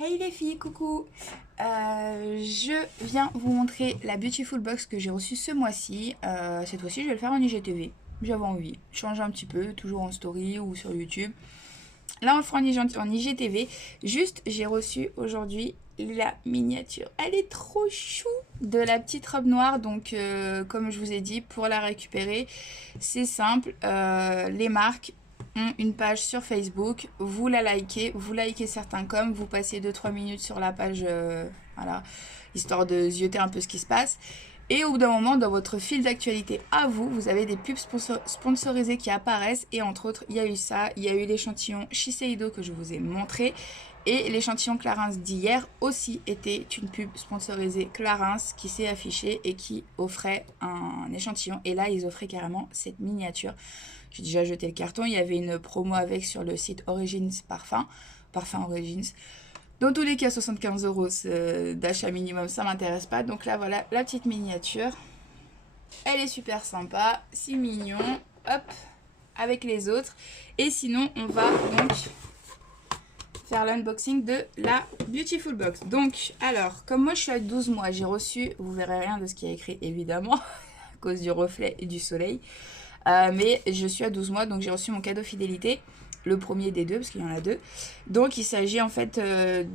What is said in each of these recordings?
Hey les filles, coucou. Je viens vous montrer la Beautiful Box que j'ai reçue ce mois-ci. Cette fois-ci, je vais le faire en IGTV. J'avais envie. Changer un petit peu, toujours en story ou sur YouTube. Là, on le fera en IGTV. Juste, j'ai reçu aujourd'hui la miniature. Elle est trop chou de la petite robe noire. Donc, comme je vous ai dit, pour la récupérer, c'est simple. Les marques ont une page sur Facebook. Vous likez certains coms. Vous passez 2-3 minutes sur la page, voilà, histoire de zioter un peu ce qui se passe. Et au bout d'un moment, dans votre fil d'actualité à vous, vous avez des pubs sponsorisées qui apparaissent. Et entre autres, il y a eu ça. Il y a eu l'échantillon Shiseido que je vous ai montré. Et l'échantillon Clarins d'hier aussi était une pub sponsorisée Clarins qui s'est affichée et qui offrait un échantillon. Et là, ils offraient carrément cette miniature. J'ai déjà jeté le carton. Il y avait une promo avec sur le site Origins Parfum. Parfum Origins. Dans tous les cas, 75 euros d'achat minimum, ça m'intéresse pas. Donc là, voilà la petite miniature. Elle est super sympa, c'est mignon. Hop, avec les autres. Et sinon, on va donc faire l'unboxing de la Beautiful Box. Donc, alors, comme moi je suis à 12 mois, j'ai reçu, vous verrez rien de ce qui est écrit évidemment, à cause du reflet et du soleil. Mais je suis à 12 mois, donc j'ai reçu mon cadeau fidélité. Le premier des deux, parce qu'il y en a deux. Donc il s'agit en fait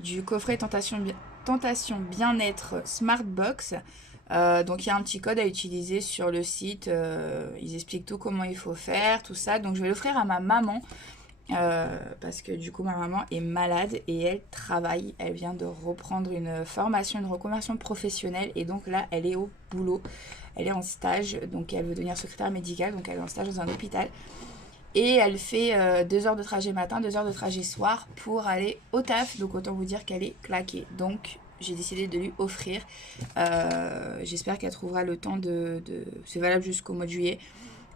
du coffret Tentation Bien-être Smart Box. Donc il y a un petit code à utiliser sur le site. Ils expliquent tout comment il faut faire, tout ça. Donc je vais l'offrir à ma maman. Parce que du coup ma maman est malade et elle travaille, elle vient de reprendre une formation, une reconversion professionnelle et donc là elle est au boulot, elle est en stage, donc elle veut devenir secrétaire médicale, donc elle est en stage dans un hôpital et elle fait 2 heures de trajet matin, 2 heures de trajet soir pour aller au taf, donc autant vous dire qu'elle est claquée. Donc j'ai décidé de lui offrir, j'espère qu'elle trouvera le temps c'est valable jusqu'au mois de juillet,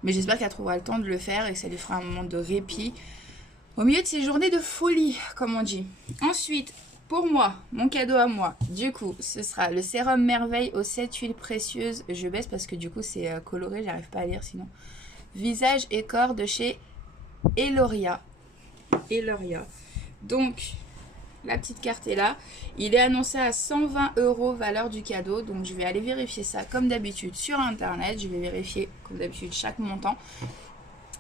mais j'espère qu'elle trouvera le temps de le faire et que ça lui fera un moment de répit au milieu de ces journées de folie, comme on dit. Ensuite, pour moi, mon cadeau à moi, du coup, ce sera le sérum Merveille aux 7 huiles précieuses. Je baisse parce que du coup, c'est coloré, j'arrive pas à lire sinon. Visage et corps de chez Eloria. Eloria. Donc, la petite carte est là. Il est annoncé à 120 euros valeur du cadeau. Donc, je vais aller vérifier ça comme d'habitude sur Internet. Je vais vérifier comme d'habitude chaque montant.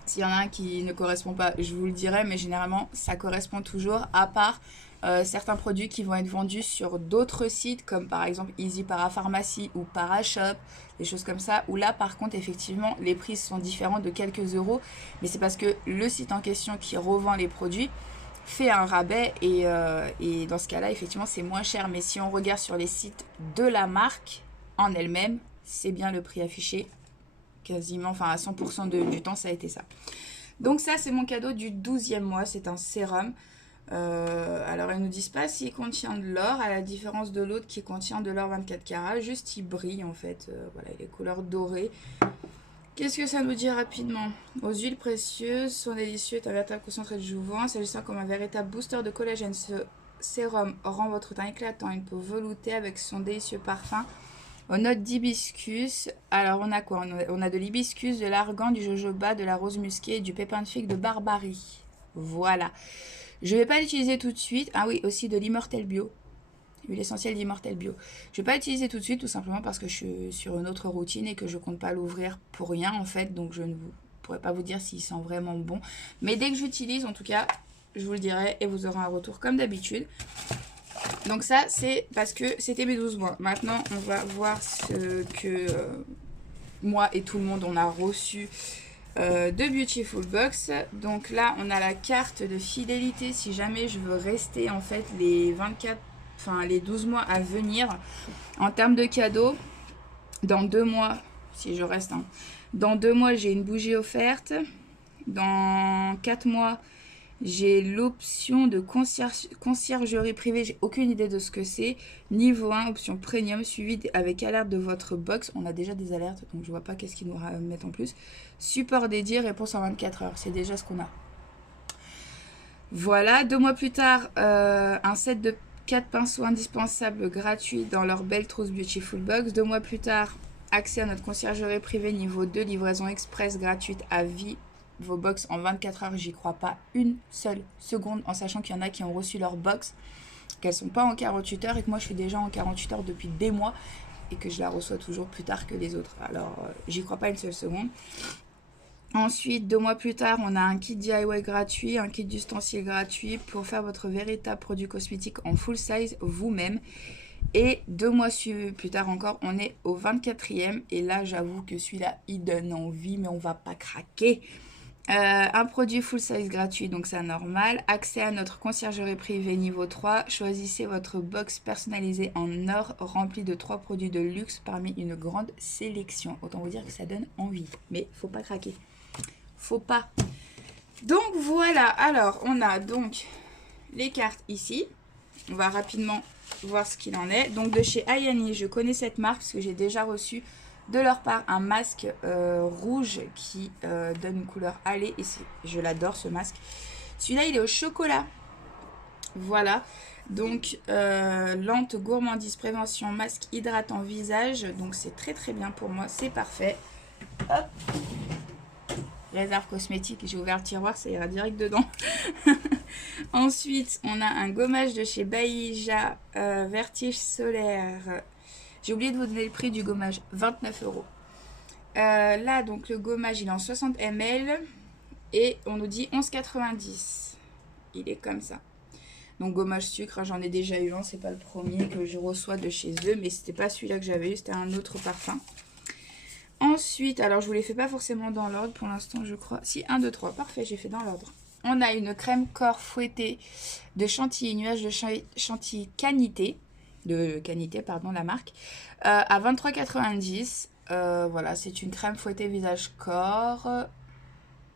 S'il y en a un qui ne correspond pas, je vous le dirai, mais généralement, ça correspond toujours, à part certains produits qui vont être vendus sur d'autres sites, comme par exemple Easy Parapharmacie ou Parashop, des choses comme ça, où là, par contre, effectivement, les prix sont différents de quelques euros, mais c'est parce que le site en question qui revend les produits fait un rabais et dans ce cas-là, effectivement, c'est moins cher. Mais si on regarde sur les sites de la marque en elle-même, c'est bien le prix affiché quasiment, enfin à 100% du temps, ça a été ça. Donc ça, c'est mon cadeau du 12e mois, c'est un sérum. Alors, ils nous disent pas s'il contient de l'or, à la différence de l'autre qui contient de l'or 24 carats, juste il brille en fait, voilà, les couleurs dorées. Qu'est-ce que ça nous dit rapidement? Aux huiles précieuses, sont délicieux, un véritable concentré de jouvence, s'agissant comme un véritable booster de collagène. Ce sérum rend votre teint éclatant, une peau veloutée avec son délicieux parfum aux notes d'hibiscus. Alors on a quoi? On a de l'hibiscus, de l'argan, du jojoba, de la rose musquée et du pépin de figue de barbarie. Voilà. Je vais pas l'utiliser tout de suite. Ah oui, aussi de l'immortel bio. Huile essentielle d'immortel bio. Je vais pas l'utiliser tout de suite, tout simplement parce que je suis sur une autre routine et que je compte pas l'ouvrir pour rien en fait. Donc je ne pourrais pas vous dire s'il sent vraiment bon. Mais dès que j'utilise, en tout cas, je vous le dirai et vous aurez un retour comme d'habitude. Donc ça, c'est parce que c'était mes 12 mois. Maintenant, on va voir ce que moi et tout le monde, on a reçu de Beautiful Box. Donc là, on a la carte de fidélité si jamais je veux rester en fait les 24, enfin les 12 mois à venir. En termes de cadeaux, dans 2 mois, si je reste, hein, dans 2 mois, j'ai une bougie offerte. Dans 4 mois, j'ai l'option de conciergerie privée, j'ai aucune idée de ce que c'est. Niveau 1, option premium, suivi avec alerte de votre box. On a déjà des alertes, donc je vois pas qu'est-ce qu'ils nous mettent en plus. Support dédié, réponse en 24 heures, c'est déjà ce qu'on a. Voilà, 2 mois plus tard, un set de 4 pinceaux indispensables gratuits dans leur belle trousse Beautiful Box. 2 mois plus tard, accès à notre conciergerie privée niveau 2, livraison express gratuite à vie. Vos box en 24 heures, j'y crois pas une seule seconde, en sachant qu'il y en a qui ont reçu leur box qu'elles sont pas en 48 heures et que moi je suis déjà en 48 heures depuis des mois et que je la reçois toujours plus tard que les autres. Alors, j'y crois pas une seule seconde. Ensuite, 2 mois plus tard, on a un kit DIY gratuit, un kit d'ustensiles gratuit pour faire votre véritable produit cosmétique en full size vous-même. Et 2 mois plus tard encore, on est au 24e. Et là, j'avoue que celui-là, il donne envie, mais on va pas craquer. Un produit full size gratuit, donc c'est normal. Accès à notre conciergerie privée niveau 3. Choisissez votre box personnalisée en or remplie de 3 produits de luxe parmi une grande sélection. Autant vous dire que ça donne envie, mais faut pas craquer. Faut pas. Donc voilà, alors on a donc les cartes ici. On va rapidement voir ce qu'il en est. Donc de chez Ayani, je connais cette marque parce que j'ai déjà reçu de leur part un masque rouge qui donne une couleur allée et je l'adore ce masque. Celui-là il est au chocolat. Voilà. Donc lente gourmandise prévention masque hydratant visage. Donc c'est très très bien pour moi, c'est parfait. Hop. Réserve cosmétique, j'ai ouvert le tiroir, ça ira direct dedans. Ensuite, on a un gommage de chez Baïja, Vertige solaire. J'ai oublié de vous donner le prix du gommage, 29 €. Là, donc le gommage, il est en 60 ml et on nous dit 11,90 €. Il est comme ça. Donc gommage sucre, j'en ai déjà eu un, c'est pas le premier que je reçois de chez eux, mais c'était pas celui-là que j'avais eu, c'était un autre parfum. Ensuite, alors je vous les fais pas forcément dans l'ordre pour l'instant, je crois. Si, 1, 2, 3, parfait, j'ai fait dans l'ordre. On a une crème corps fouettée de chantilly, nuage de chantilly canité, pardon, la marque, à 23,90 €. Voilà, c'est une crème fouettée visage corps,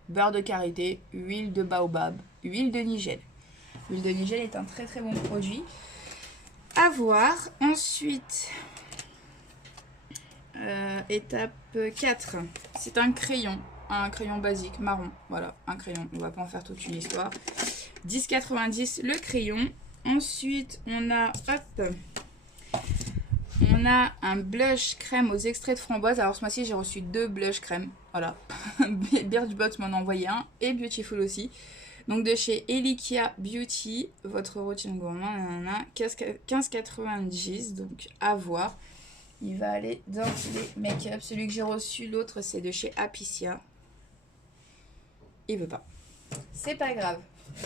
beurre de karité, huile de baobab, huile de nigel. L'huile de nigel est un très très bon produit à voir. Ensuite, étape 4, c'est un crayon basique marron, voilà, un crayon, on va pas en faire toute une histoire. 10,90 € le crayon. Ensuite on a un blush crème aux extraits de framboise. Alors ce mois-ci j'ai reçu 2 blush crème, voilà. Birchbox m'en a envoyé un et Beautiful aussi. Donc de chez Elikia Beauty, votre routine gourmand, 15,90 €, donc à voir. Il va aller dans les make-up. Celui que j'ai reçu, l'autre, c'est de chez Apicia. Il veut pas. C'est pas grave.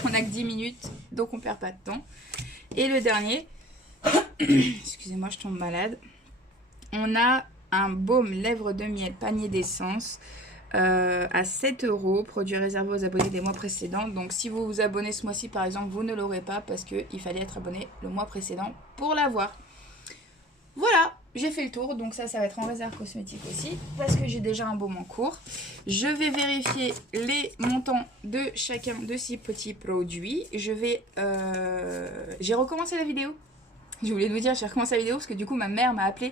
On a que 10 minutes, donc on perd pas de temps. Et le dernier, excusez-moi, je tombe malade. On a un baume lèvres de miel panier d'essence à 7 €, produit réservé aux abonnés des mois précédents. Donc si vous vous abonnez ce mois-ci, par exemple, vous ne l'aurez pas parce qu'il fallait être abonné le mois précédent pour l'avoir. Voilà, j'ai fait le tour, donc ça va être en réserve cosmétique aussi, parce que j'ai déjà un baume en cours. Je vais vérifier les montants de chacun de ces petits produits. J'ai recommencé la vidéo. Je voulais vous dire, j'ai recommencé la vidéo parce que du coup, ma mère m'a appelé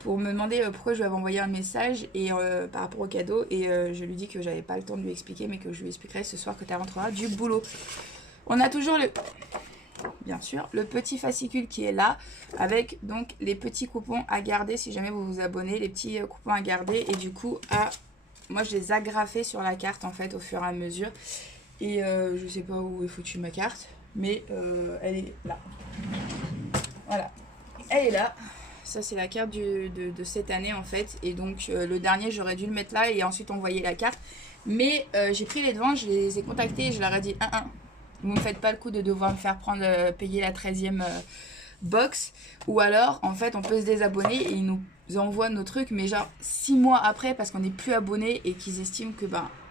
pour me demander pourquoi je lui avais envoyé un message et, par rapport au cadeau. Et je lui dis que j'avais pas le temps de lui expliquer, mais que je lui expliquerai ce soir que tu rentreras du boulot. On a toujours bien sûr, le petit fascicule qui est là, avec donc les petits coupons à garder si jamais vous vous abonnez, les petits coupons à garder. Et du coup, moi je les agrafais sur la carte en fait au fur et à mesure. Et je sais pas où est foutue ma carte, mais elle est là. Voilà, elle est là. Ça c'est la carte de cette année en fait. Et donc le dernier j'aurais dû le mettre là et ensuite envoyer la carte. Mais j'ai pris les devants, je les ai contactés et je leur ai dit vous ne me faites pas le coup de devoir me faire payer la 13e box. Ou alors, en fait, on peut se désabonner et ils nous envoient nos trucs, mais genre 6 mois après, parce qu'on n'est plus abonné et qu'ils estiment que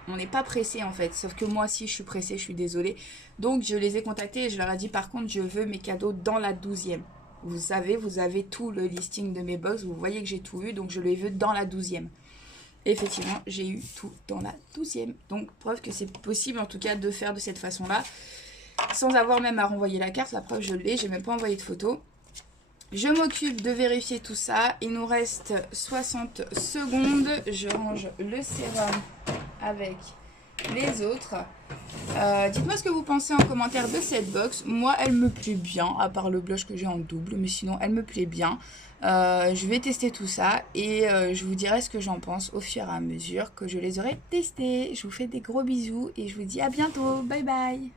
on n'est pas pressé en fait. Sauf que moi, si je suis pressée, je suis désolée. Donc, je les ai contactés et je leur ai dit, par contre, je veux mes cadeaux dans la 12e. Vous savez, vous avez tout le listing de mes box. Vous voyez que j'ai tout eu, donc je les veux dans la 12e. Effectivement, j'ai eu tout dans la 12e. Donc, preuve que c'est possible en tout cas de faire de cette façon-là. Sans avoir même à renvoyer la carte. La preuve, je l'ai. J'ai même pas envoyé de photo. Je m'occupe de vérifier tout ça. Il nous reste 60 secondes. Je range le sérum avec les autres. Dites-moi ce que vous pensez en commentaire de cette box. Moi, elle me plaît bien, à part le blush que j'ai en double. Mais sinon, elle me plaît bien. Je vais tester tout ça et je vous dirai ce que j'en pense au fur et à mesure que je les aurai testés. Je vous fais des gros bisous et je vous dis à bientôt. Bye bye.